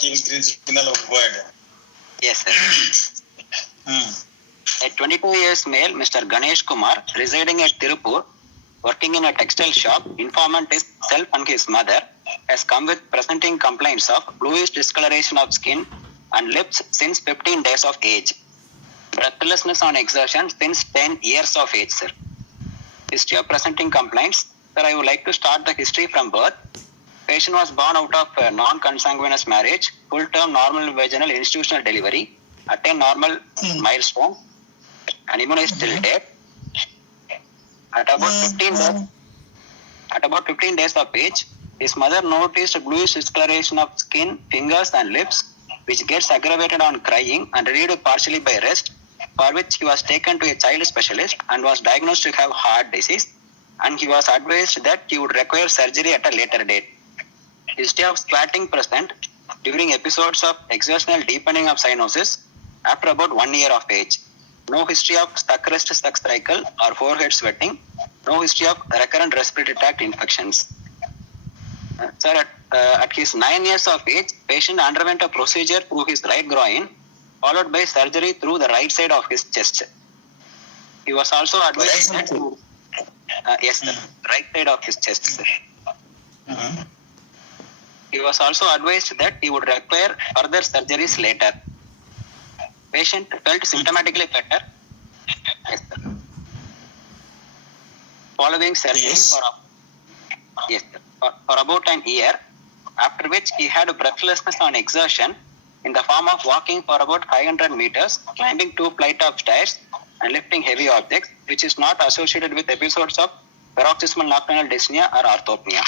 green signal of word. Yes, sir. A 22 years male, Mr. Ganesh Kumar, residing at Tirupur, working in a textile shop, informant himself and his mother, has come with presenting complaints of bluish discoloration of skin and lips since 15 days of age. Breathlessness on exertion since 10 years of age, sir. History of presenting complaints. Sir, I would like to start the history from birth. Patient was born out of a non-consanguineous marriage, full-term normal vaginal institutional delivery, attained normal milestone, and immunized till date. At about 15 days of age, his mother noticed bluish discoloration of skin, fingers and lips, which gets aggravated on crying and relieved partially by rest, for which he was taken to a child specialist and was diagnosed to have heart disease, and he was advised that he would require surgery at a later date. History of squatting present during episodes of exertional deepening of cyanosis after about 1 year of age. No history of stuck rest stuck cycle or forehead sweating. No history of recurrent respiratory tract infections. Sir, at his 9 years of age, patient underwent a procedure through his right groin, followed by surgery through the right side of his chest. He was also advised that yes, sir, right side of his chest, sir. He was also advised that he would require further surgeries later. Patient felt symptomatically better. Yes, sir. Following surgery for about an year, after which he had breathlessness on exertion in the form of walking for about 500 meters, climbing 2 flights of stairs and lifting heavy objects, which is not associated with episodes of paroxysmal nocturnal dyspnea or orthopnea.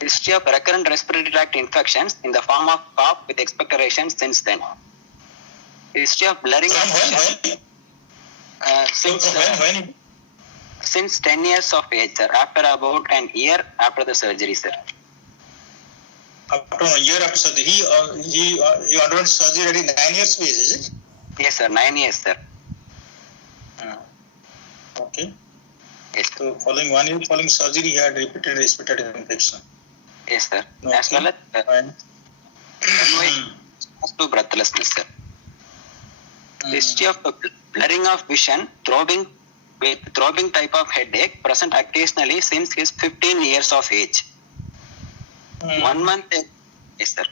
History of recurrent respiratory tract infections in the form of cough with expectoration since then. History of blurring of vision since 10 years of age, sir, after about an year after the surgery, sir. After a year after surgery, he underwent surgery at 9 years of age, is it? Yes, sir, 9 years, sir. Okay. Yes, so following 1 year following surgery, he had repeated respiratory infection. Yes, sir. Okay. As well as to breathlessness, sir. History of blurring of vision, throbbing type of headache present occasionally since his 15 years of age. 1 month, yes, sir.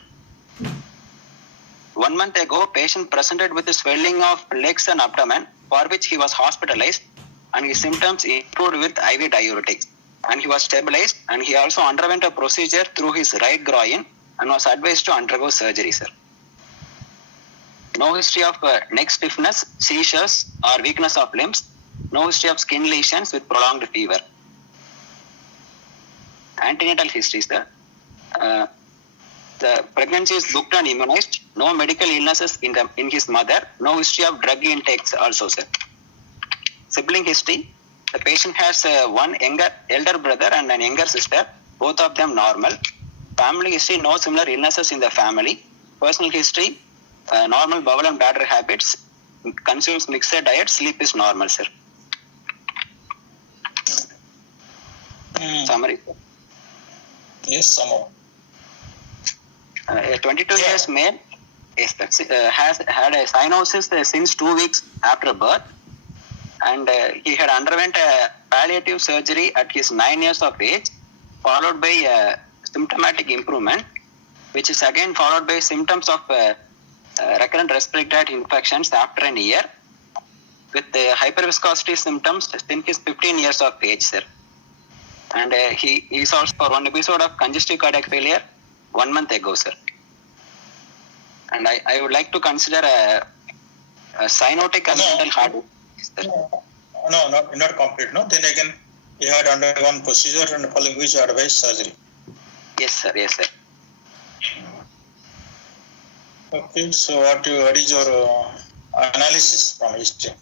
1 month ago, patient presented with swelling of legs and abdomen, for which he was hospitalized, and his symptoms improved with IV diuretics, and he was stabilized, and he also underwent a procedure through his right groin and was advised to undergo surgery, sir. No history of neck stiffness, seizures or weakness of limbs. No history of skin lesions with prolonged fever. Antenatal history, sir. The pregnancy is booked and immunized. No medical illnesses in his mother. No history of drug intakes also, sir. Sibling history. The patient has one elder brother and an younger sister. Both of them normal. Family history. No similar illnesses in the family. Personal history. Normal bowel and bladder habits. Consumes mixed diet. Sleep is normal, sir. Summary. Yes, somehow. A 22 years male has had a cyanosis since 2 weeks after birth, and he had underwent a palliative surgery at his 9 years of age, followed by symptomatic improvement, which is again followed by symptoms of recurrent respiratory tract infections after an year, with hyperviscosity symptoms since his 15 years of age, sir. And he is also for one episode of congestive cardiac failure 1 month ago, sir. And I would like to consider a cyanotic congenital heart disease. No, not complete. No, then again, he had undergone procedure and following which advised surgery. Yes, sir. Yes, sir. Okay, so what is your analysis from history?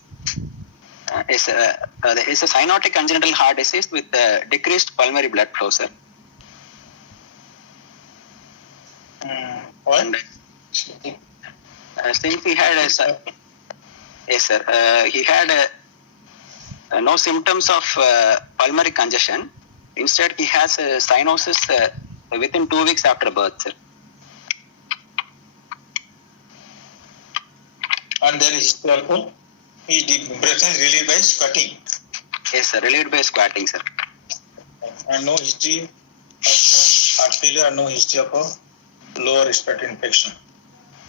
It's a cyanotic congenital heart disease with decreased pulmonary blood flow, sir. What? And, since he had he had no symptoms of pulmonary congestion. Instead, he has cyanosis within 2 weeks after birth, sir. And there is historical. The breast is relieved by squatting. Yes, sir. Relieved by squatting, sir. And no history of heart failure and no history of a lower respiratory infection.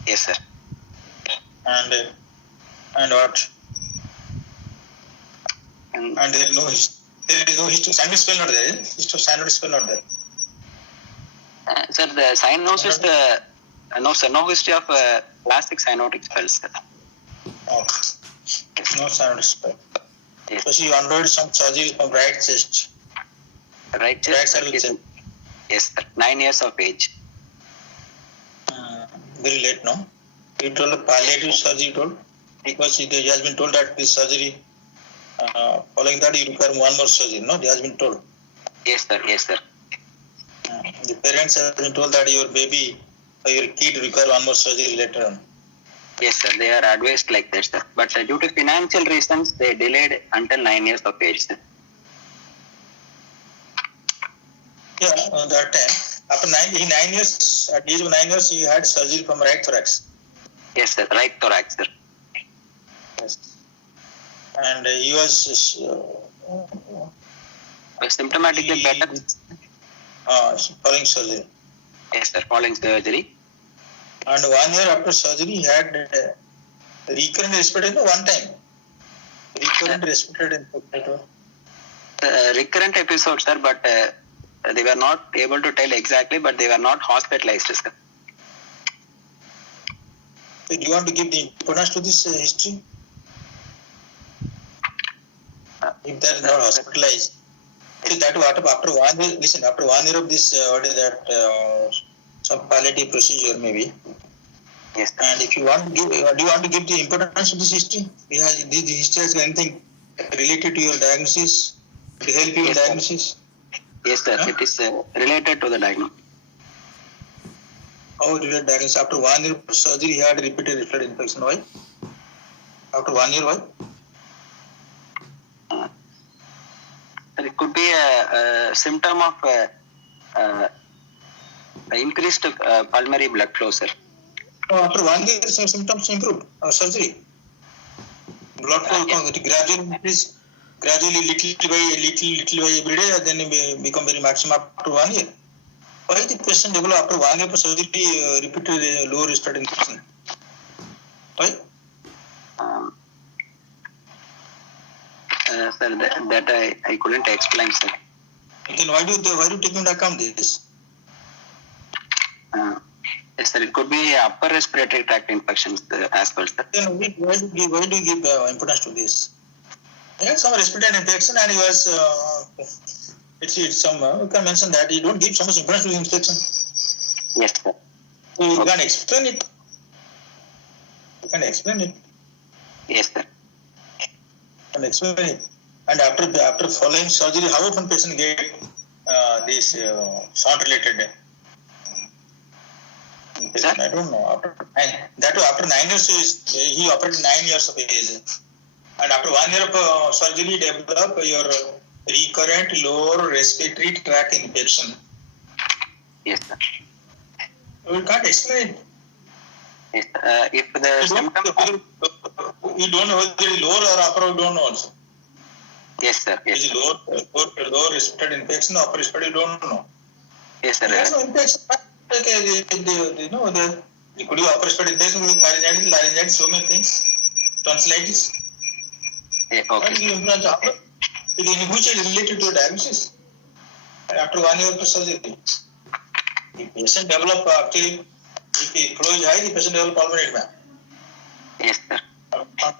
Yes, sir. And what? And there is no history. Cyanotic spell not there. History of cyanotic spell not there. Sir, the cyanosis, no, sir, no history of classic cyanotic spells, sir. Okay. Yes. No cyanotic spell. Yes. So she underwent some surgery from right chest. Right chest, sir. Yes, sir. 9 years of age. Very late, no? You told a palliative surgery, told, because it has been told that this surgery, following that you require one more surgery, no? It has been told. Yes, sir. Yes, sir. The parents have been told that your baby or your kid require one more surgery later on. Yes, sir. They are advised like that, sir. But due to financial reasons, they delayed until 9 years of age, sir. Yeah, that time. After 9 years, at the age of 9 years, he had surgery from right thorax. Yes, sir. Right thorax, sir. Yes. And he was symptomatically better. Following surgery. Yes, sir. Following surgery. And 1 year after surgery, he had recurrent respiratory one time. Recurrent respiratory infection. Recurrent episode, sir, but they were not able to tell exactly, but they were not hospitalized, sir. So do you want to give the importance to this history? If they are not hospitalized, see that after 1 year. Listen, after 1 year of this, what is that? Some palliative procedure maybe. Yes, sir. And if you want to give, do you want to give the importance to this history? Because this history has anything related to your diagnosis, to help you in diagnosis? Yes, sir. It is related to the diagnosis. How related diagnosis? After 1 year of surgery, he had repeated respiratory infection. Why? After 1 year, why? It could be a symptom of increased pulmonary blood flow, sir. After 1 year, symptoms improved. Surgery. Blood flow gradually increase, gradually little by every day, then it become very maximum after 1 year. Why the patient develop after 1 year of surgery repeated lower respiratory infection? Why? Sir, that I couldn't explain, sir. Then why do you take into account this? Yes, sir. It could be upper respiratory tract infections as well, sir. Then why do you give importance to this? He had some respiratory infection and he was. It's some. You can mention that you don't give so much importance to the infection. Yes, sir. So you can explain it. You can explain it. Yes, sir. You can explain it. And after following surgery, how often patient get this sound related? I don't know. After 9 years, he operated 9 years of age. And after 1 year of surgery, develop your recurrent lower respiratory tract infection. Yes, sir. You can't explain it. Yes, if the symptom... You don't know whether it is lower or upper, you don't know also. Yes, sir. Yes, is it lower respiratory infection or upper respiratory, you don't know. Yes, sir. There is no infection. You know, the could be upper respiratory infection, laryngitis, so many things. Tonsillitis. Yeah, okay. Which is related to diagnosis. After 1 year of surgery, the patient develop actually, if the flow is high, the patient develop pulmonary edema. Yes, sir.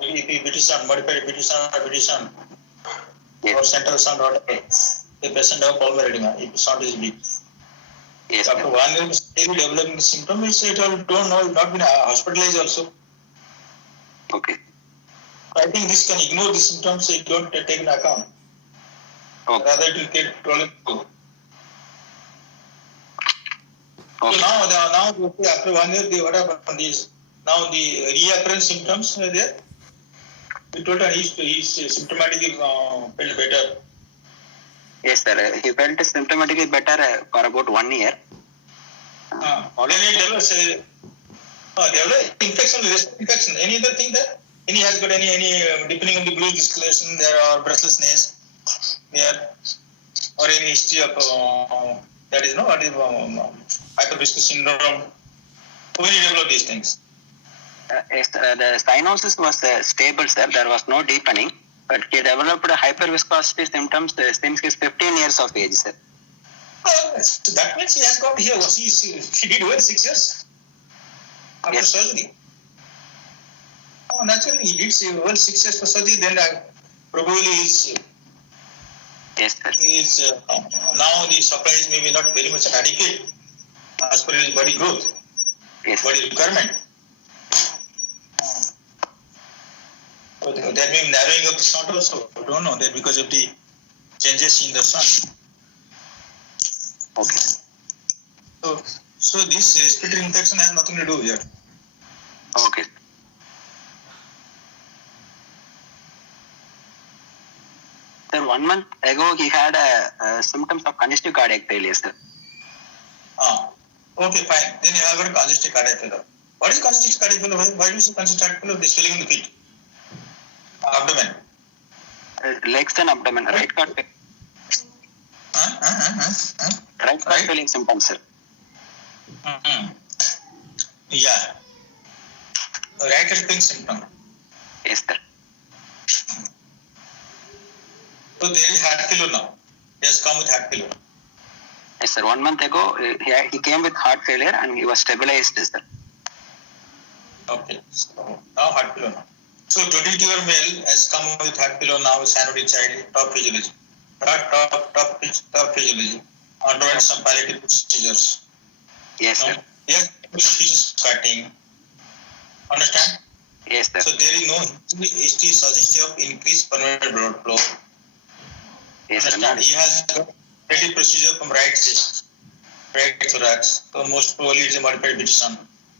If it is modified petition, yes, or central sound, the patient develop pulmonary edema if the sound is weak. Yes, after 1 year of developing the symptoms, it don't know, not been hospitalized also. Okay. I think this can ignore the symptoms, so you don't take into account. Okay. Rather, it will get problem too. Okay. So now after 1 year, what happened is now the reoccurrence symptoms are there. We told that he's symptomatically felt better. Yes, sir. He felt symptomatically better for about 1 year. follow. Then it develops infection, respiratory infection. Any other thing that any has got any depending on the blues discoloration, there are breathlessness, there or any history of that is no what is hyperviscous syndrome. When you develop these things. The cyanosis was stable, sir. There was no deepening, but he developed hyperviscosity symptoms since he's 15 years of age, sir. So that means he has got here. He did well 6 years after surgery. Naturally, he did well 6 years for surgery. Then probably is. Yes, sir. Now the supply is maybe not very much adequate as per his body growth, body requirement. So that means narrowing of the sun also. I don't know that because of the changes in the sun. Okay. So this respiratory infection has nothing to do with it. Okay. Sir, 1 month ago he had symptoms of congestive cardiac failure, sir. Okay, fine. Then you have got congestive cardiac failure. What is congestive cardiac failure? Why do you say congestive cardiac failure? The swelling in the feet, abdomen, legs and abdomen, right heart failure. Right heart failure symptoms, sir. Yeah. Right heart failure symptom. Yes, sir. So there is heart failure now. He has come with heart failure. Yes, sir. 1 month ago, he came with heart failure and he was stabilized, sir. Okay. So now heart failure now. So 22-year male has come with heart failure now with cyanotic child, top physiology. Top physiology. Underwent some palliative procedures. Yes, sir. Yes, speech cutting. Understand? Yes, sir. So there is no history suggestive of increased pulmonary blood flow. Yes, sir. Understand? He has palliative procedure from right chest, right thorax. So most probably it's a modified Peterson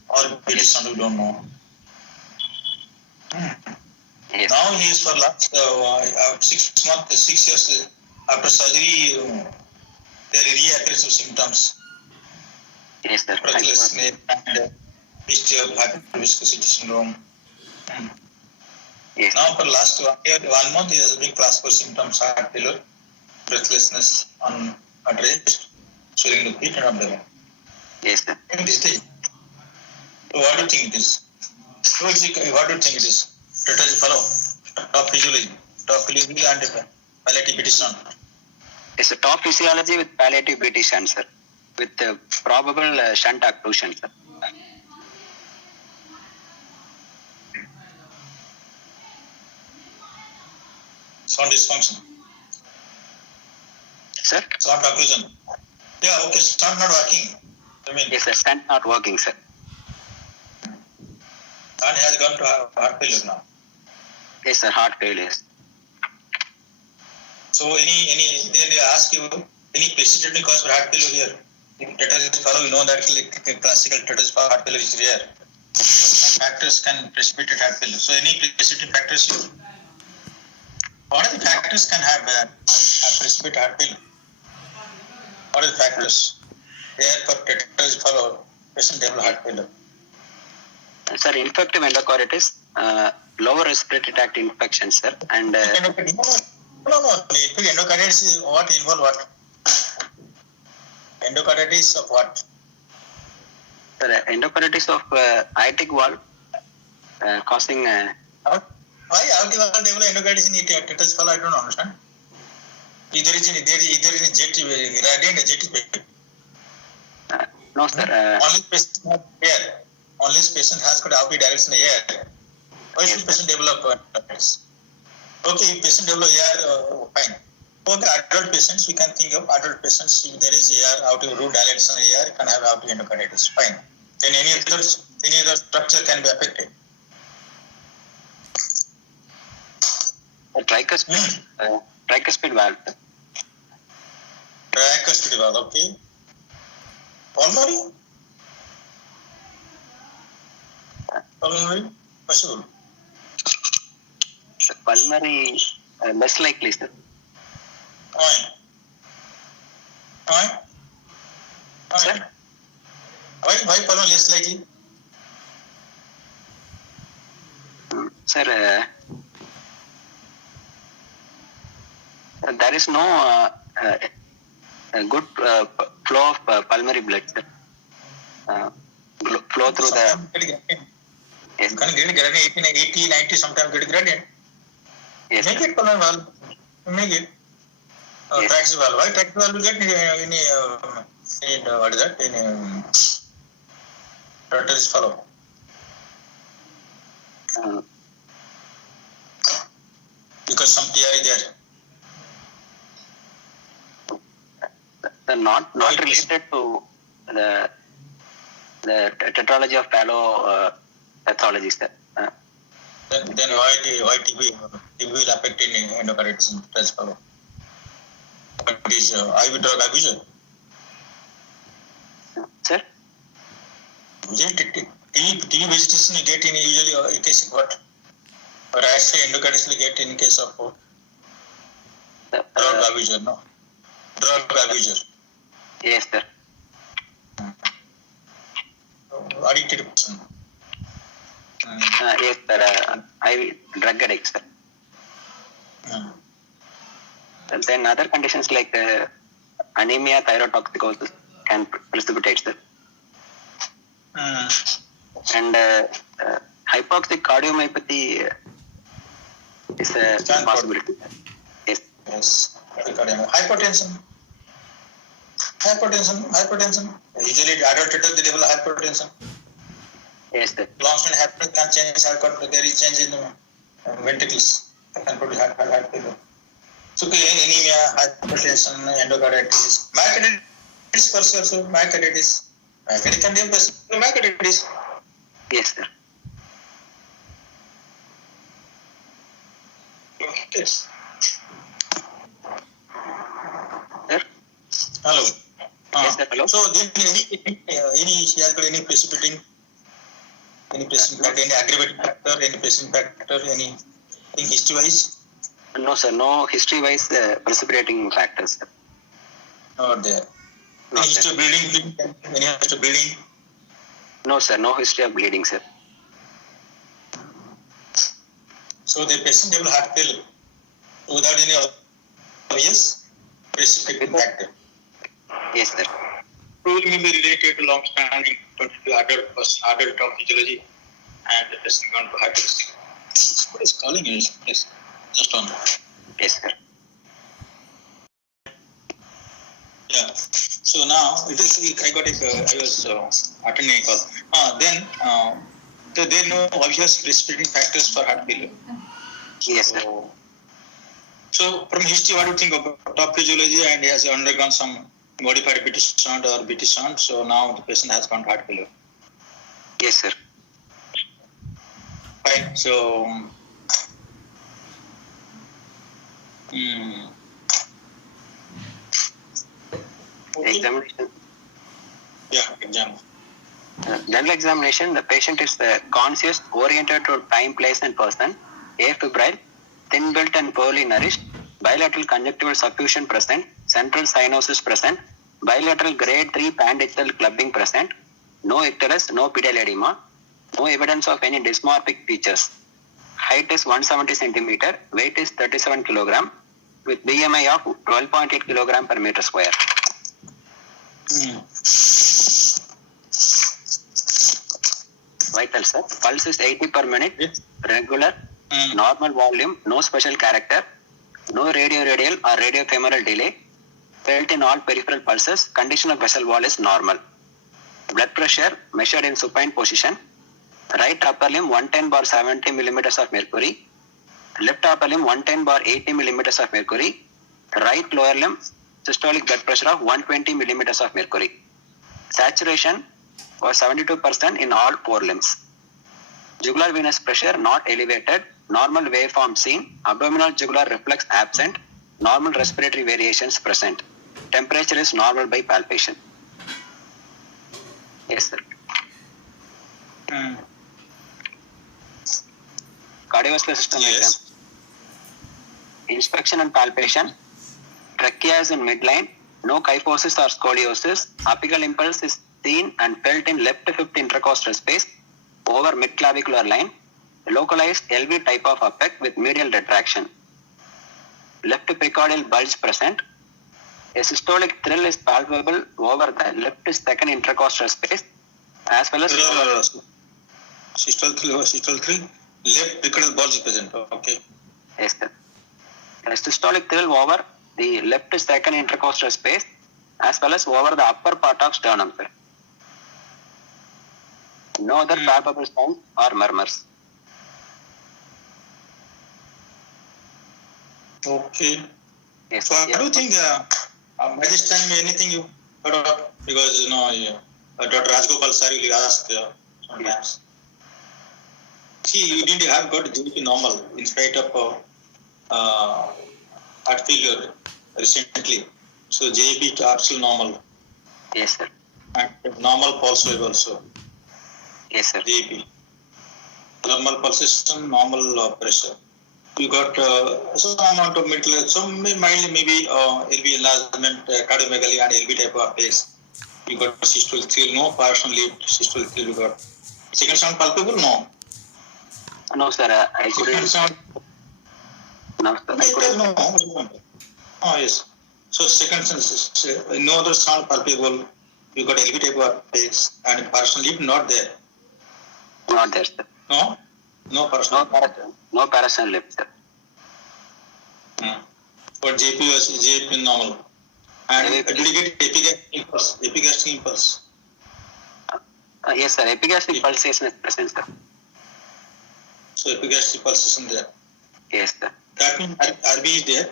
or Peterson, we don't know. Yes. Now he is for last 6 months, 6 years after surgery, there is reappearance of symptoms. Yes, sir. Breathlessness and history of hyperviscosity syndrome. Yes. Now for last 1 month, he has been classical symptoms: heart failure, breathlessness at rest, swelling the feet and abdomen. Yes, sir. In this stage, so what do you think it is? What do you think it is? Let us follow. Top physiology and palliative Peterson. It's a top physiology with palliative Peterson, sir, with probable shunt occlusion, sir. Sound dysfunction. Sir? Sound occlusion. Yeah, okay, sound not working. Yes, sir. Shunt not working, sir. And has gone to heart failure now. Yes, sir. Heart failure. So then they ask you any precipitating cause for heart failure here. If tetanus follow, you know that classical tetanus for heart failure is rare. Some factors can precipitate heart failure. So any precipitating factors here. What are the factors can have precipitate heart failure? What are the factors? There for tetanus follow, patient develop heart failure. Sir, infective endocarditis, lower respiratory tract infection, sir, and No. Endocarditis is what involve what? Endocarditis of what? Sir, endocarditis of aortic valve causing. Why aortic valve develop endocarditis in tetanus follow? I don't understand. Either is in jetty gradient jetty. No, sir. Only patient has got aortic dilation in the air. Why should patient develop endocarditis? Okay, if patient develop AR, fine. Okay, adult patients, we can think of adult patients, if there is AR, aortic root dilation AR, can have aortic endocarditis, fine. Then any other structure can be affected. Tricuspid valve. Tricuspid valve, okay. Pulmonary? Possible. Pulmonary, less likely, sir. Fine. Sir? Why pulmonary less likely? Sir, there is no a good flow of pulmonary blood, sir. Flow through the. Yes. You can get gradient 80, 90, sometimes get gradient. Yes, Make sir. it pulmonary valve. Make it. Yes. Traction valve. Why traction valve will get in what is that? In arteries follow. Because some TI there. Not related to the tetralogy of pathology, sir. Then why TB will affect in endocarditis and stress follow? What is IV drug abuse? Sir? TB vegetation you get in usually in case of what? Or I say endocarditis will get in case of drug abuse, no? Drug abuse. Yes, sir. Addicted person. Yes, sir. IV drug addict, sir. And then other conditions like anemia, thyrotoxicosis can precipitate, sir. And hypoxic cardiomyopathy is a possibility. Yes. Hypertension. Usually adult they develop hypertension. Yes, sir. Long-standing hypertension can change. There is change in ventricles. Can produce heart failure. So anemia, hypertension, endocarditis, myocarditis per se also myocarditis. Myocarditis can be myocarditis. Yes, sir. Yes. Sir? Hello. Yes, sir. Hello. So then any precipitating factor, any aggravating factor, anything history-wise? No, sir. No history-wise precipitating factors, sir. Not there. No, Any history sir. of bleeding? Any history of bleeding? No, sir. No history of bleeding, sir. So the patient will heart failure without any obvious precipitating factor. Yes, sir. Will be related to long-standing adult physiology and the person going to hypertension. What is calling you? Yes, just on. Yes, sir. Yeah. So now it is. I was attending a call. So they know obvious precipitating factors for heart failure. Yes, sir. So from history, what do you think about top physiology? And he has undergone some modified BT shunt or BT shunt. So now the patient has gone to heart failure. Yes, sir. Fine. So Examination. Yeah, exam. General examination, the patient is conscious, oriented to time, place and person, afebrile, thin built and poorly nourished, bilateral conjunctival suffusion present, central cyanosis present, bilateral grade 3 pandigital clubbing present, no icterus, no pedal edema, no evidence of any dysmorphic features. Height is 170 centimeter, weight is 37 kilogram, with BMI of 12.8 kilogram per meter square. Vital, sir. Pulse is 80 per minute, regular, normal volume, no special character, no radio-radial or radio-femoral delay, felt in all peripheral pulses, condition of vessel wall is normal. Blood pressure measured in supine position, right upper limb 110/70 millimeters of mercury, left upper limb 110/80 millimeters of mercury, right lower limb systolic blood pressure of 120 millimeters of mercury. Saturation was 72% in all 4 limbs. Jugular venous pressure not elevated, normal waveform seen, abdominal jugular reflex absent, normal respiratory variations present. Temperature is normal by palpation. Yes, sir. Cardiovascular system exam. Yes. Inspection and palpation. Trachea is in midline. No kyphosis or scoliosis. Apical impulse is seen and felt in left fifth intercostal space over mid-clavicular line, localized LV type of effect with medial retraction. Left precordial bulge present. A systolic thrill is palpable over the left second intercostal space as well as systolic thrill, left precordial bulge present. Okay. Yes, sir. A systolic thrill over the left second intercostal space as well as over the upper part of sternum, sir. No other palpable sounds or murmurs. Okay. Yes, So I do think by this time anything you heard of, because Dr. Rajgopal sir will ask sometimes. See, you didn't have got JP normal in spite of heart failure recently. So JP absolute normal. Yes, sir. And normal pulse wave also. Yes, sir. JP. Normal pulsation, normal pressure. You got some amount of mental, some mildly maybe LV enlargement, cardiomegaly and LV type of case. You got systolic thrill, no partial lift, systolic thrill you got. Second sound palpable, no. No, sir. I couldn't. Sound. No, sir. I couldn't. No. Oh, yes. So second sound, no other sound palpable. You got LV type of case and partial lift not there. Not there, sir. No? No partial. No parasol lift, sir. But JP normal. And did you get epigastric impulse? Yes, sir. Epigastric pulsation is present, sir. So epigastric pulsation there. Yes, sir. That means RB is there,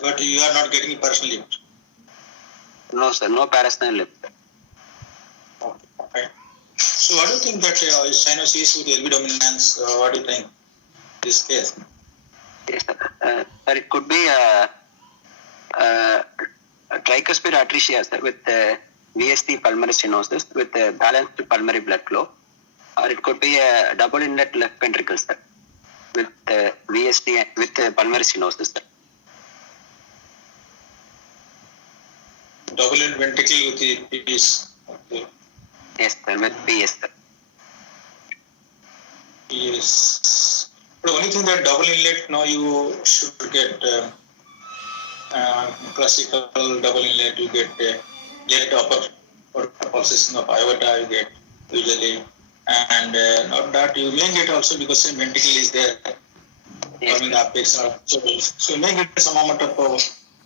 but you are not getting partial lift. No, sir. No parasol lift, sir. Okay. So what do you think that sinuses with LV dominance? What do you think this case? Yes, sir. Sir, it could be a tricuspid atresia, sir, with VSD pulmonary stenosis with balanced pulmonary blood flow, or it could be a double inlet left ventricle, sir, with VSD with pulmonary stenosis, sir. Double inlet ventricle with the PS. Okay. Yes, sir, with PS, sir. Yes. The only thing that double inlet, now you should get classical double inlet, you get left upper pulsation of aorta, you get usually, and not that you may get also because same ventricle is there, coming apex. So you may get some amount of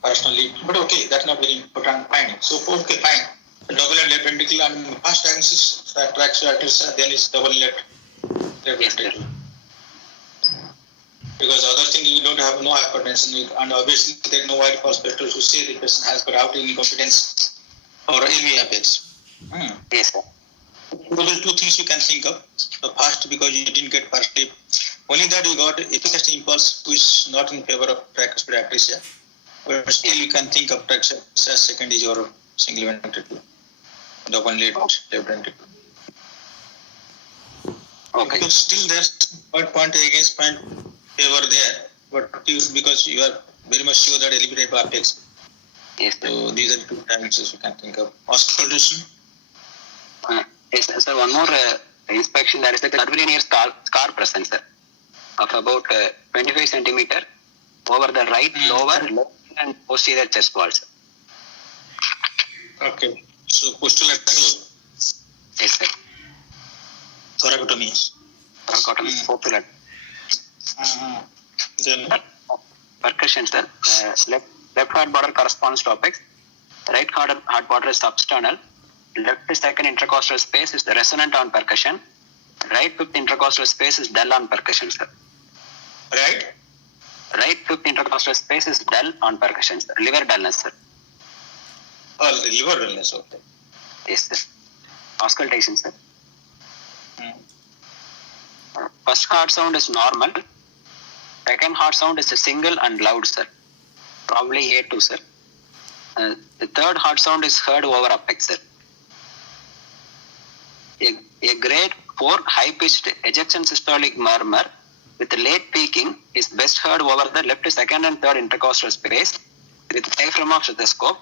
personal lead, but okay, that's not very important. Fine. So okay, fine. Double inlet left ventricle and first diagnosis traction, then is double inlet left ventricle. Because other thing you don't have no hypertension and obviously there is no wide perspective to say the person has got aortic incompetence or LV apex. Yes, sir. Those are two things you can think of. The first, because you didn't get first tip. Only that you got epigastric impulse, which is not in favor of tricuspid atresia. But still you can think of tricuspid as second is your single ventricle, double inlet left ventricle. Okay. Because still there's point against point favor there, but because you are very much sure that LV type apex. Yes, sir. So these are two diagnosis you can think of. Auscultation. Yes, sir. One more inspection, that is the curvilinear scar present, sir, of about 25 centimeter over the right lower left and posterior chest wall, sir. Okay. So posterolateral. Yes, sir. Thoracotomy. Thoracotomy. Popular. Then Percussion, sir. Left heart border corresponds to apex. Right heart border is substernal. Left second intercostal space is resonant on percussion. Right fifth intercostal space is dull on percussion, sir. Right fifth intercostal space is dull on percussion, sir. Liver dullness, sir. Oh, liver dullness, okay. Yes, sir. Auscultation, sir. First heart sound is normal. Second heart sound is a single and loud, sir. Probably A2, sir. The third heart sound is heard over apex, sir. A grade 4 high-pitched ejection systolic murmur with late peaking is best heard over the left second and third intercostal space with diaphragm of stethoscope.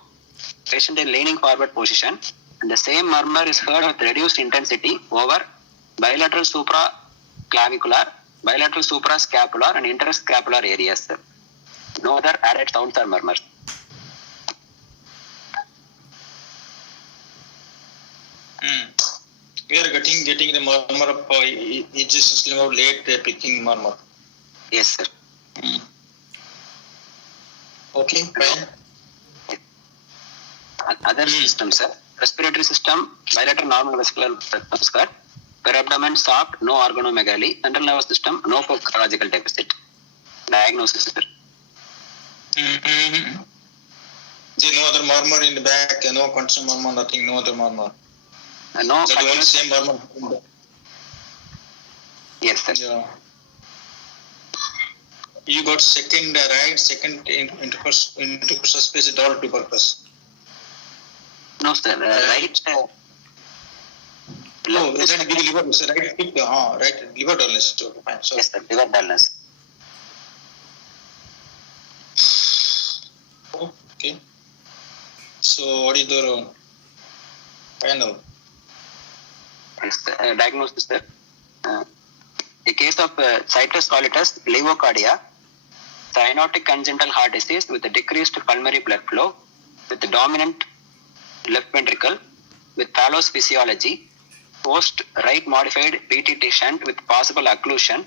Patient in leaning forward position. And the same murmur is heard with reduced intensity over bilateral supraclavicular, bilateral suprascapular, and interscapular areas. No other added sounds or murmurs. We are getting the murmur of ejection of late picking murmur. Yes, sir. Okay, fine. Other systems, sir. Respiratory system, bilateral normal vesicular skirt, per abdomen soft, no organomegaly. Central nervous system, no physiological deficit. Diagnosis, sir. There no other murmur in the back, no constant murmur, nothing, no other murmur. No. That one same murmur. Yes, sir. Yeah. You got second intercostal space is all to purpose. No, sir. Right. No, that big liver, right hip, right liver dullness. Okay, fine. So, yes, sir. Liver dullness. Okay. So what is the panel? Yes, diagnosis, sir. A case of citrus colitis, levocardia, cyanotic congenital heart disease with a decreased pulmonary blood flow, with the dominant left ventricle, with Fallot's physiology, post right modified PTT shunt with possible occlusion.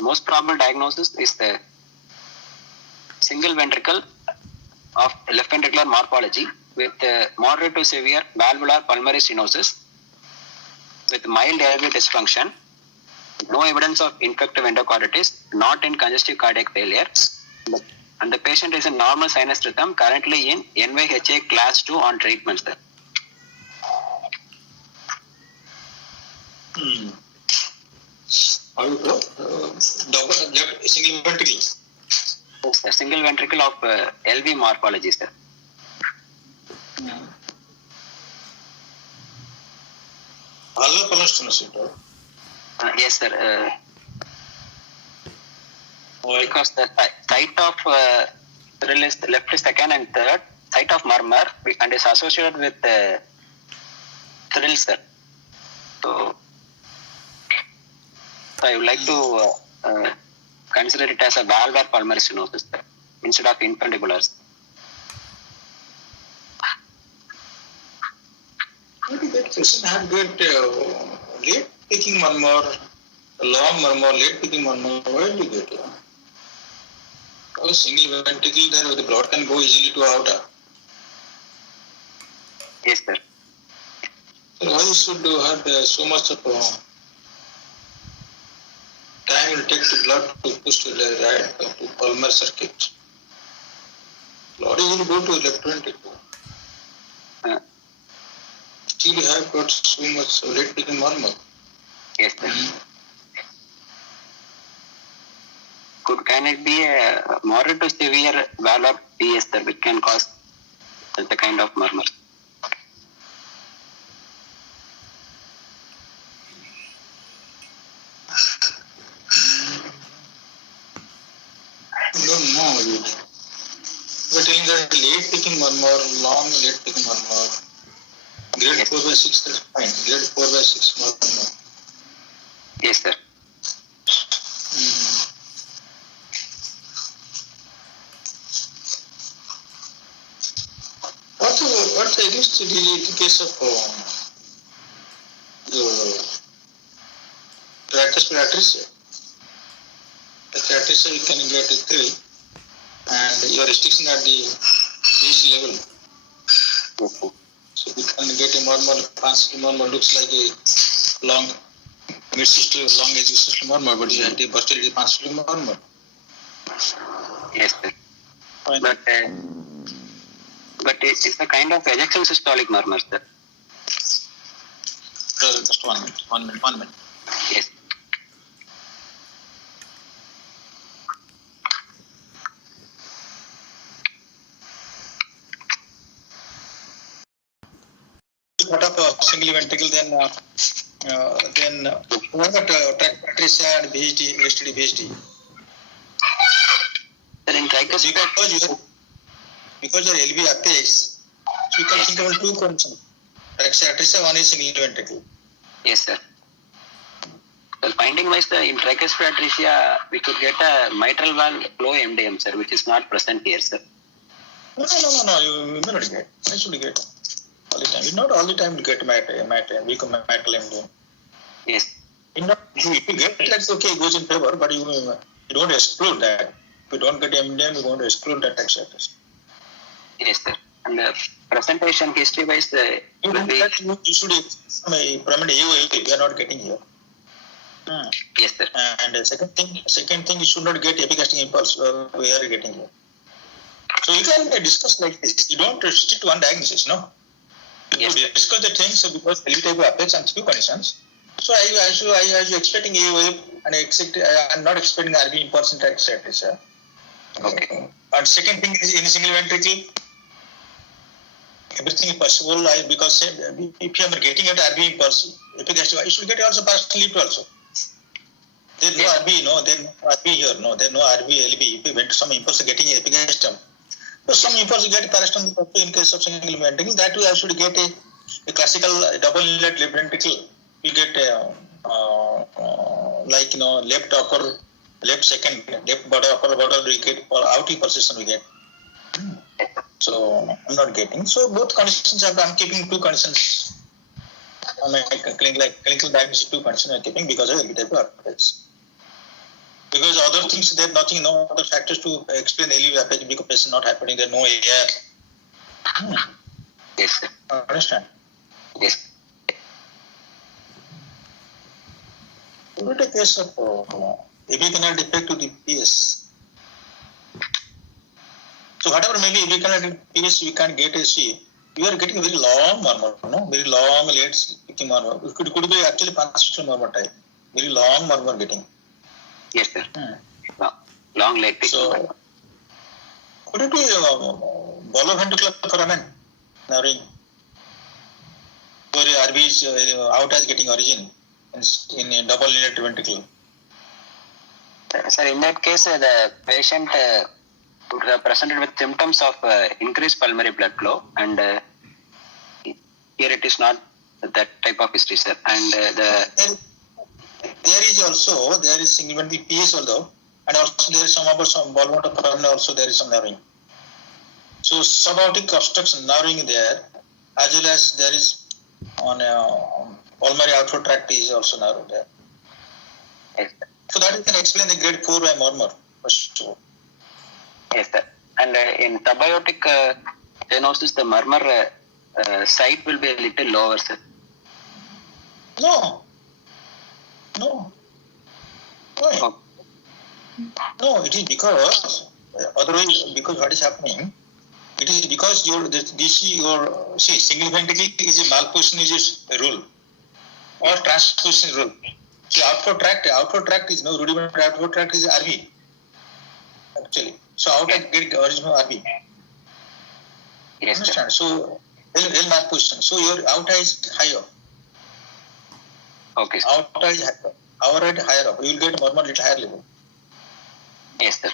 Most probable diagnosis is the single ventricle of left ventricular morphology with moderate to severe valvular pulmonary stenosis with mild airway dysfunction, no evidence of infective endocarditis, not in congestive cardiac failure, and the patient is in normal sinus rhythm, currently in NYHA class 2 on treatment, sir. How you go? Double left single ventricle. Yes, sir. Single ventricle of LV morphology, sir. Valvular pulmonary stenosis. Yes, sir. Because the site of thrill is left second and third, site of murmur and is associated with thrill, sir. So I would like to consider it as a valvular pulmonary stenosis, sir, instead of infundibulars. How did that person have good late picking murmur, long murmur, late picking murmur? Where did you get it? A single ventricle there where the blood can go easily to outer. Yes, sir. So why should you have so much of time will take to blood to push to the right to pulmonary circuit? Blood easily go to left ventricle. Still you have got so much late picking murmur. Yes, sir. Can it be a moderate to severe valve PS, sir, which can cause such a kind of murmur? I don't know. You are telling that late picking murmur, long late picking murmur. Grade 4/6, that's fine. Grade 4/6 murmur. Yes, sir. What's the least the case of the tricuspid atresia? The atresia you can get a thrill and your restriction at the base level. So you can get a murmur, transient murmur looks like a long mid-systole, long exit murmur, but you have the posterior transient murmur. Yes, sir. Fine. But it's a kind of ejection systolic murmur, sir. Just 1 minute. Yes. What of a single ventricle, then what about atresia and VHD, STD, VHD? Sir, in tricuspid, Because your LV apex, so you can think about two conditions, trachea atresia, one is single ventricle. Yes, sir. Well, finding wise, in tricuspid atresia, we could get a mitral valve flow MDM, sir, which is not present here, sir. No, you may not get. I should get all the time. Not all the time you get mitral MDM. Yes. If you get, that's okay, it goes in favor, but you don't exclude that. If you don't get MDM, you don't exclude that trachea atresia. Yes, sir. And the presentation history wise, You should some prominent AOA we are not getting here. Yes, sir. And the second thing, you should not get epigastric impulse. We are getting here. So you can discuss like this. You don't stick to one diagnosis, no. You discuss the things because LV type affects on few conditions. So I was expecting AOA and I am not expecting RV impulse in trachea atresia. Okay. And second thing is in single ventricle. Everything is possible because if you are getting at RV impulse, epigastric, you should get also partial LV also. There is no RV, no, there is no RV here, no, there is no RV, LV. If you went to some impulse getting epigastrium, so some impulse get parastrum in case of single ventricle, that way I should get a classical double inlet left ventricle. You get like left upper, left second, left border, upper border, you get or outing position we get. So I'm not getting. So both conditions I'm keeping two conditions. Clinical diagnosis two conditions I'm keeping because of LV type of affects. Because other things there nothing, no other factors to explain LV affect because patient not happening, there no AR. Yes, sir. Understand? Yes. Look at the case of apical defect to the PS. So whatever maybe apical PS we can get a C, you are getting very long murmur, no? Very long late speaking murmur. It could be actually consistent murmur type. Very long murmur getting. Yes, sir. Long leg. So could it be bollock ventricular foramen narrowing? Where RV is out as getting origin in a double inlet ventricle. Sir, in that case, the patient would have presented with symptoms of increased pulmonary blood flow, and here it is not that type of history, sir. And there is single ventricle PS although, and also there is some bollock foramen also there is some narrowing. So subaortic obstruction narrowing there, as well as there is on pulmonary outflow tract is also narrow there. Yes, so that you can explain the grade 4 by murmur for sure. Yes, sir. And in subaortic stenosis, the murmur site will be a little lower, sir. No. Why? Oh. No, it is because otherwise because what is happening? It is because single ventricle is a malposition is a rule or transposition rule. See, outflow tract is no rudimentary outflow tract is RV actually. So outer get origin of RV. Yes, understand? So L malposition. So your outer is higher. Okay. Outer is higher. Outer is higher up. You will get murmur little higher level. Yes, sir.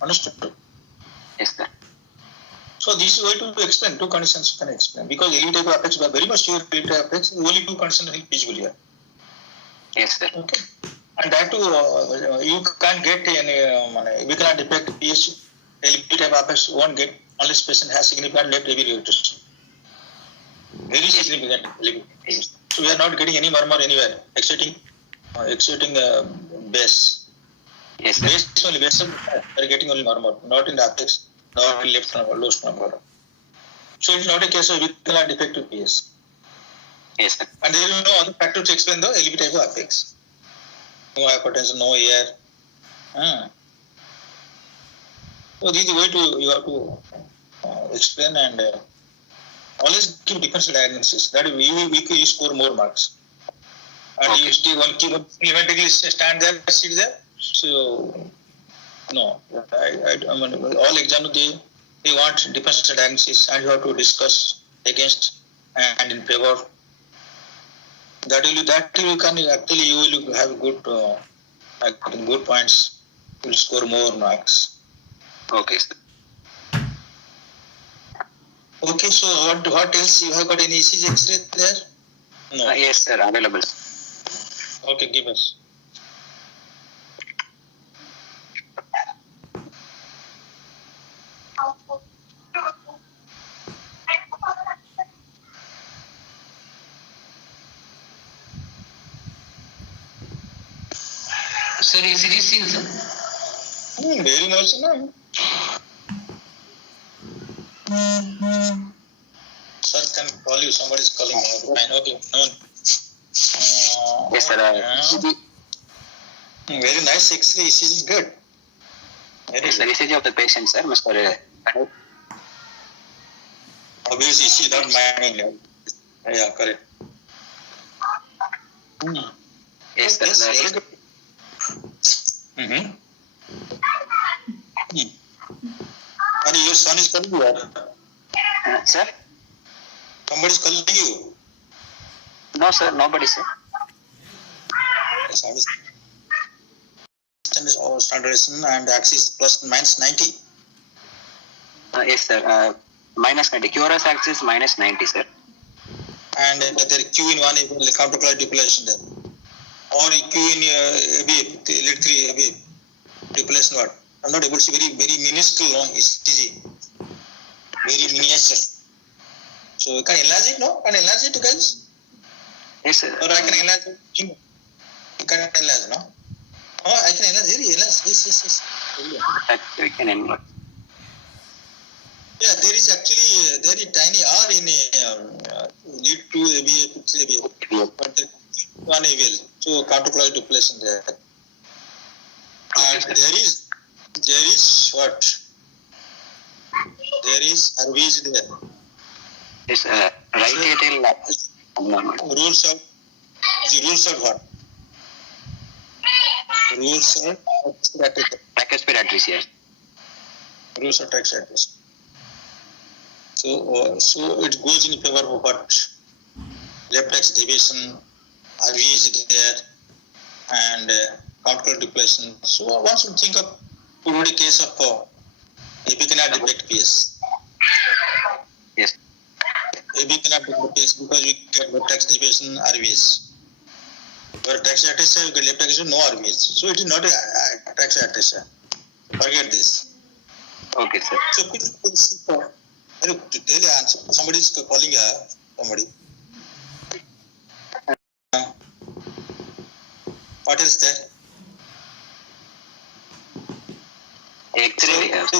Understood? Yes, sir. So this is way to explain. Two conditions you can explain because LV type of affects very much sure LV type affects only two conditions will feasible here. Yes, sir. Okay. And that too you can't get any we cannot detect PS LV type affects won't get unless patient has significant left AV rotation. Very significant LV. So we are not getting any murmur anywhere exciting base. Yes, sir. Base only base we are getting only murmur, not in the apex. Not left low number. So it's not a case of apical defective PS. Yes, sir. And there is no other factor to explain the LV type of affects. No hypertension, no air. So this is the way you have to explain and always give differential diagnosis. That we score more marks. And you still one keep eventually stand there, sit there. So no, I mean, all exams they want differential diagnosis and you have to discuss against and in favor. That you can actually you will have good points. You will score more marks. Okay, sir. Okay, so what else you have got any ECG X-ray there? No. Yes, sir, available. Okay, give us. Sir, ECG seen, sir? Very much, no? Sir, can call you. Somebody is calling me. Fine, okay. No. Yes, sir. Very nice X-ray. ECG good. Very Yes, sir. good. ECG of the patient, sir. Mr. Obviously, ECG not mine. Yeah, correct. Yes, sir. Yes, very good. And your son is calling you. Sir? Somebody is calling you. No, sir. Nobody, sir. Yes, standardization and axis plus minus 90. Yes, sir. Minus 90. QRS axis minus 90, sir. And there Q in one is the counterclockwise depletion there. Or Q in electric depletion what? I'm not able to see very minuscule long ECG. Very miniature. So you can enlarge it, no? Can enlarge it, guys? Yes, sir. Or I can enlarge it. You can enlarge, no? Oh, I can enlarge. Really enlarge. Yes. We can enlarge. Yeah, there is actually very tiny R in lead to ABA, but there is one AVL. So counterclockwise depletion there. And there is what? There is RVs there. Yes, right atrial abnormal. Rules of what? Rules of Tricuspid yes. Rules of tricuspid. So it goes in favor of what? Left ax deviation, RV is there, and counterclockwise depletion. So one should think of already case of AB cannot defect PS. Yes. AB cannot defect PS because we get left ax deviation RVs. Where taxi attention, you get left ax no RVs. So it is not a taxi attention. Forget this. Okay, sir. So please daily answer. Somebody is calling somebody. What is there? X-ray we have.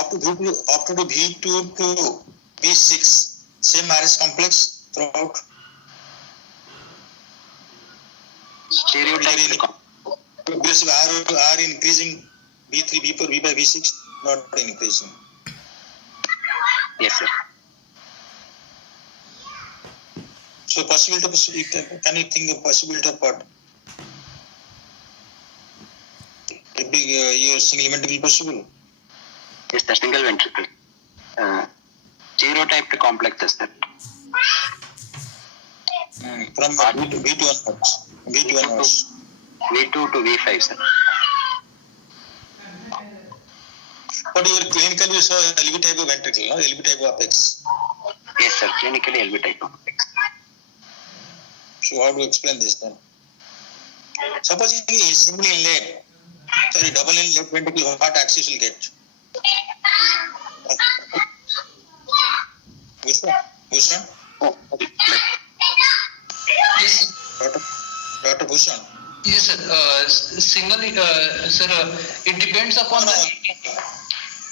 Up to V2 to V6, same RS complex throughout. Stereotype. Progressive R increasing, V3, V4, V5, V6 not increasing. Yes, sir. So possibility, can you think of possibility of what? Your single ventricle possible? Yes, the single ventricle. Stereotyped complexes, sir. From V2 onwards. V2 to V5, sir. But your clinical you saw LV type of ventricle, no? LV type of apex. Yes, sir. Clinically LV type complex. So how do you explain this then? Supposing single inlet, double inlet ventricle, what axis will get? Bhushan? Yes, sir. Dr. Bhushan? Yes, sir. Single, sir, it depends upon the.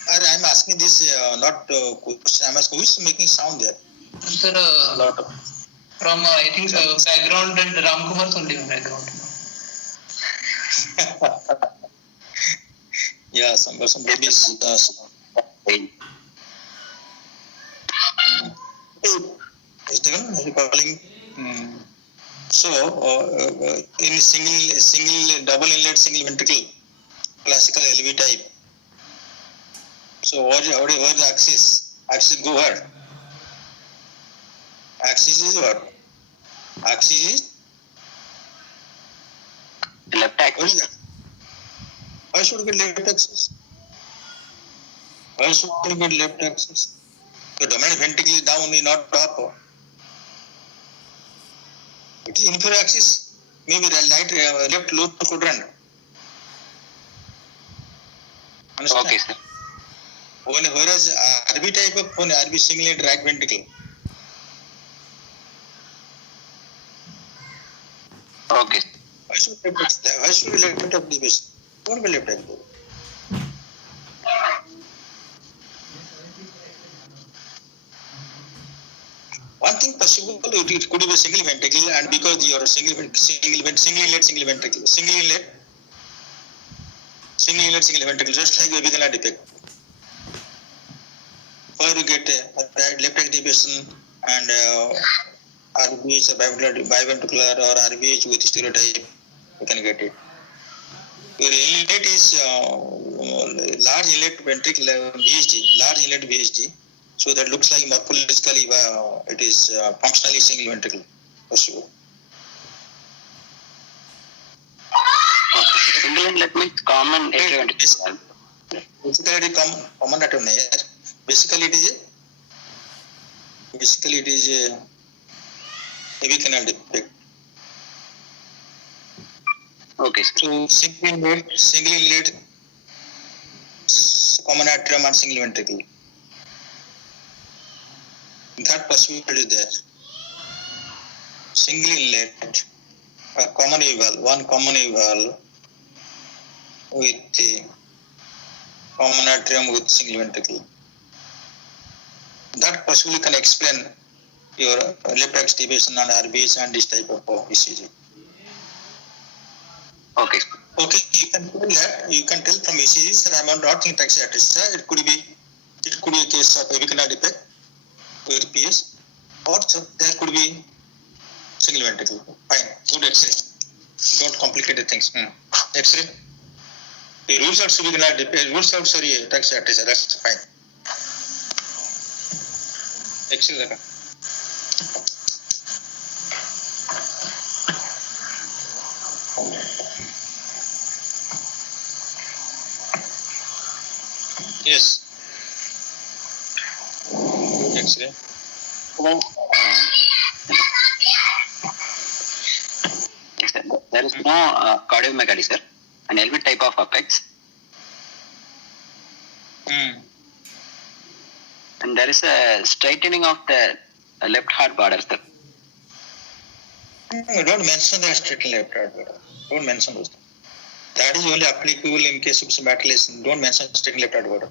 I'm asking this, not question. I'm asking who is making sound there? Sir, from I think background and Ramkumar's only background. Yeah, somebody is. Is calling. So, in single double inlet single ventricle, classical LV type. So, where the axis? Axis go where? Axis is what? Axis is left axis. Why should we get left axis? Why should we get left axis? The dominant ventricle is down, is not top. It is inferior axis, maybe left lower quadrant. Understand? Okay, sir. Whereas RB type of RB single at right ventricle. Okay. Why should we left of deviation? Don't be left of deviation. One thing possible, it could be a single ventricle, and because you are single inlet, single ventricle, single inlet ventricle, just like a apical defect. Where you get left deviation and RBH biventricular or RBH with stereotype, you can get it. Your inlet is large inlet ventricle VHD, large inlet VHD. So that looks like morphologically it is functionally single ventricle for sure. Okay. Single inlet means common atrioventricular. Basically, common atom here. Basically, it is a heavy canal defect. Okay, sir. So single inlet, common atrium and single ventricle. That possibility is there. Single inlet, one common valve with the common atrium with single ventricle. That possibly can explain your left ax deviation and RBH and this type of ECG. Okay. Okay, you can tell from ECG, sir, I am not thinking taxiartist. It could be a case of apical defect with PS, or there could be single ventricle. Fine, good X-ray. Don't complicate the things. X-ray. The rules out apical defect. Rules out taxiartist. That's fine. X-ray. Yes. X-ray. There is no cardiomegaly, sir. An LV type of apex. And there is a straightening of the left heart border, sir. Don't mention the straight left heart border. Don't mention those things. That is only applicable in case of symptomatic lesion. Don't mention straight left heart border.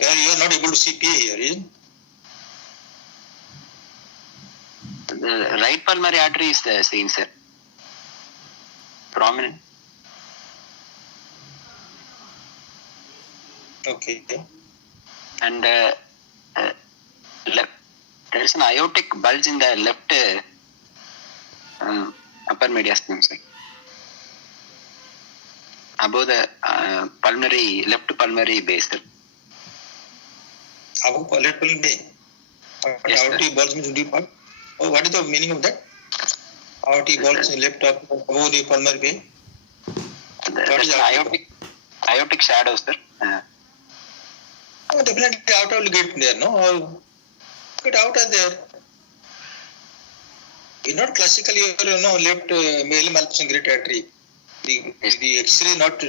You are not able to see PA here, is it? The right pulmonary artery is seen, sir. Prominent. Okay. And left, there is an aortic bulge in the left upper mediastinum, sir. Above the left pulmonary base, sir. Above left pulmonary base? Yes, aortic bulge means deep part? Oh, what is the meaning of that? Aortic bulge left above the pulmonary base? There is aortic shadow, sir. Oh, definitely aorta will get there, no? Or get aorta there. It's not classically, left male malfunction great artery. The X-ray not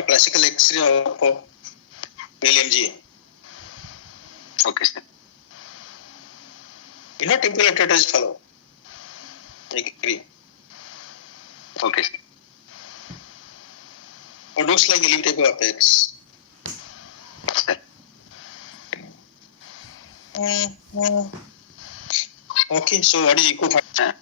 a classical X-ray of male MGA. Okay, sir. You know, temporal arteries follow. I agree. Okay, sir. It looks like a leaf type of apex. Sir. Okay, so what is echo? Sir,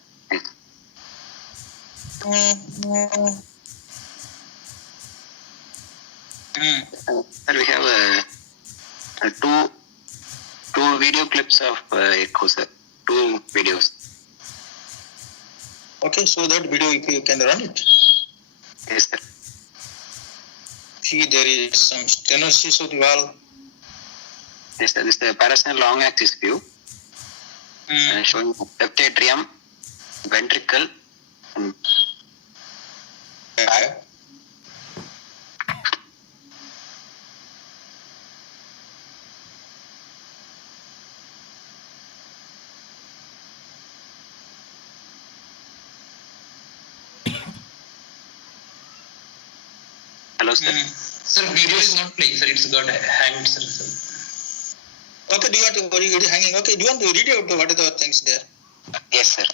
we have two video clips of echo, sir. 2 videos. Okay, so that video you can run it. Yes, sir. See, there is some stenosis of the valve. Yes, sir. This is the parasternal long axis view. Showing left atrium, ventricle, and Hello, sir. Sir, video is not playing, sir. It's got hanged, sir. Okay, do you want to, it is hanging? Okay, do you want to read out what are the things there? Yes, sir.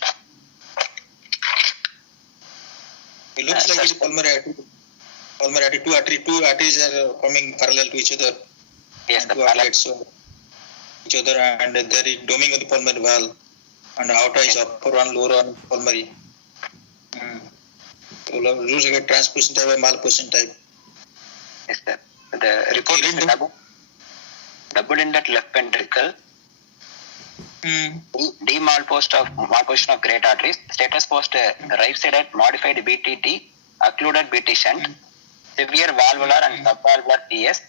It looks like sir. it's pulmonary artery. Two arteries are coming parallel to each other. Yes, the two outlets to each other, and there is doming of the pulmonary valve, and outer is upper one, lower one, pulmonary. So, looks like a transposition type or malposition type. Yes, sir. The report is double in that left ventricle. D malposition of great arteries. Status post right sided modified BTT, occluded BT shunt, severe valvular and subvalvular TS,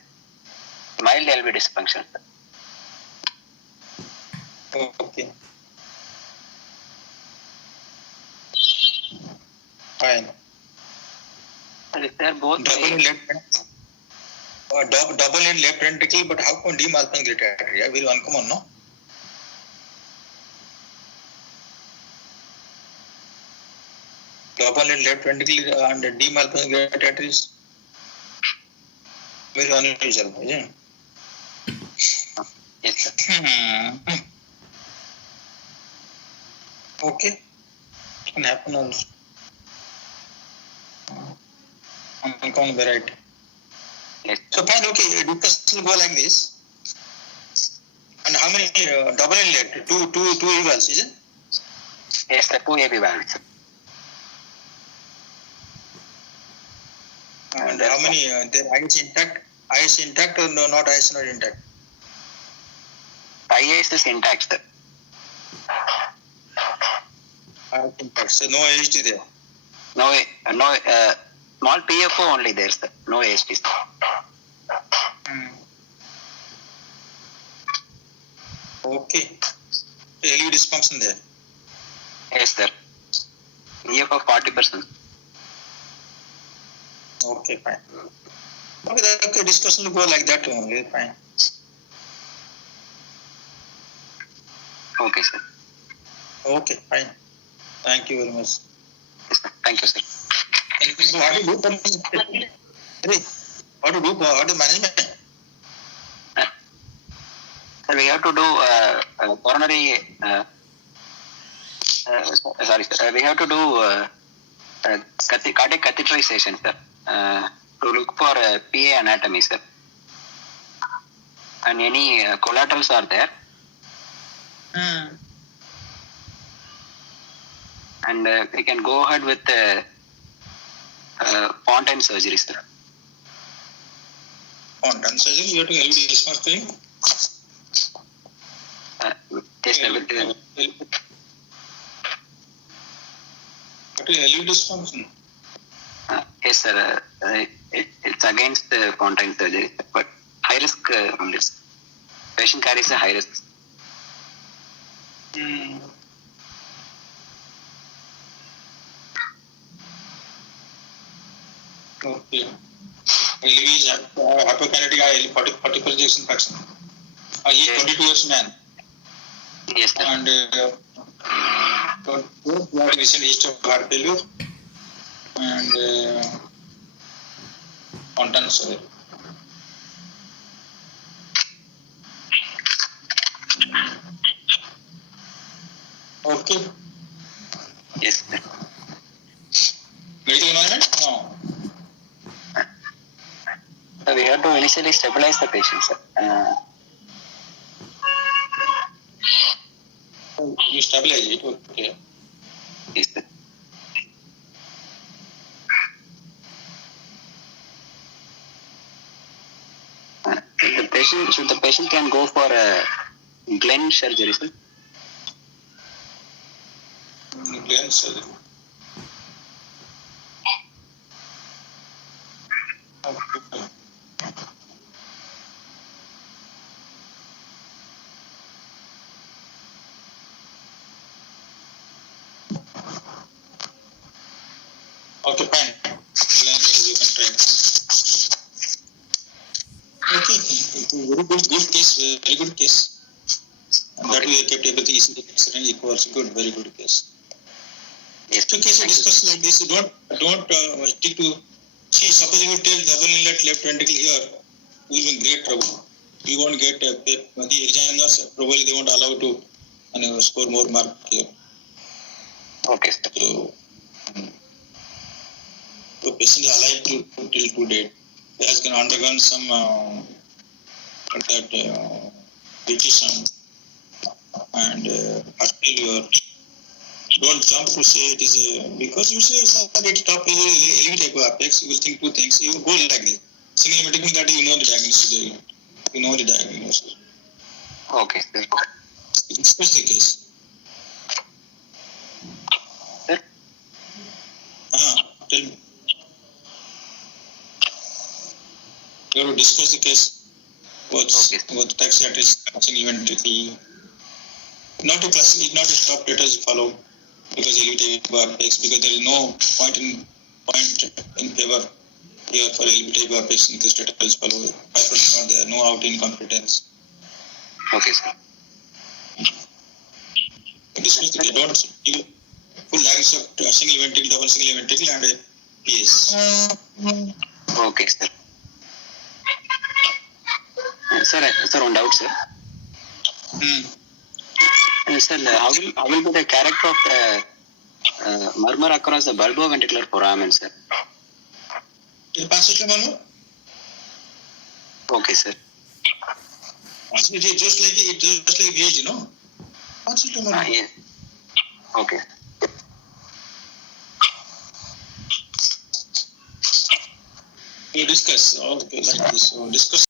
mild LV dysfunction. Okay. Fine. They're both double in left ventricle, but how come D malposition great artery? Very uncommon, no? Double in left ventricle and D malposition great arteries. Very unusual, isn't it? Yes, sir. Okay. Can happen also. Uncommon variety. Yes. So fine, okay, discussion will go like this. And how many double inlet? Two evals, is it? Yes, the 2 AB valves. And how many? Their IS intact? IS intact or no, not IS not intact? IS is intact, sir. IS intact. So no AST there. No, small PFO only there, sir. No ASTs. Okay. LV dysfunction there. Yes, sir. PFO 40%. Okay, fine. Okay, discussion will go like that only. Fine. Okay, sir. Okay, fine. Thank you very much. Yes, sir. Thank you, sir. So what do you do for what do you do for the management? Sir, we have to do coronary. Sorry, sir. We have to do cardiac catheterization, sir. To look for PA anatomy, sir. And any collaterals are there. And we can go ahead with Fontaine surgery, sir. Fontaine surgery, you have to LV dysfunction. Yes, sir. With what is LV dysfunction? yes, sir. It's against the Fontaine surgery, but high risk only. Patient carries a high risk. Okay. LV is hypokinetic 40 projection fraction. He is 22 years man. Yes, sir. And we had recent history of heart failure and Fontaine surgery. Okay. Yes, sir. Medical management? No. So we have to initially stabilize the patient, sir. You stabilize it, okay. Yes, sir. The patient can go for Glenn surgery, sir. Glenn surgery. Okay. Okay, fine. Glenn surgery you can try. Okay, very good case, very good case. And that way you kept everything extremely equals. Good, very good case. Yes. So case you discuss like this, don't stick to See, suppose you tell double inlet left ventricle here, we will be in great trouble. We won't get the examiners probably they won't allow to score more mark here. Okay, sir. So patient is alive till to date. He has undergone some petition and failure. Don't jump to say it is because you say at top elevate apex, you will think two things. You go like this. Single emetic means that you know the diagnosis. You know the diagnosis. Okay, sir. Discuss the case. Sir? Tell me. You have to discuss the case. What the tax is single ventricle. Not a stop data is followed because elevate apex because there is no point in favor here for elevate apex in this data is followed. Hyper is not there, no out incompetence. Okay, sir. Discuss the case. Don't give full diagnosis of single ventricle, double single ventricle and PS. Okay, sir. Sir, one doubt, sir. Sir, how will be the character of the murmur across the bulboventricular foramen, sir? Okay, sir. It is just like VH, you know. Yeah. Okay. We discuss all like this. So discuss.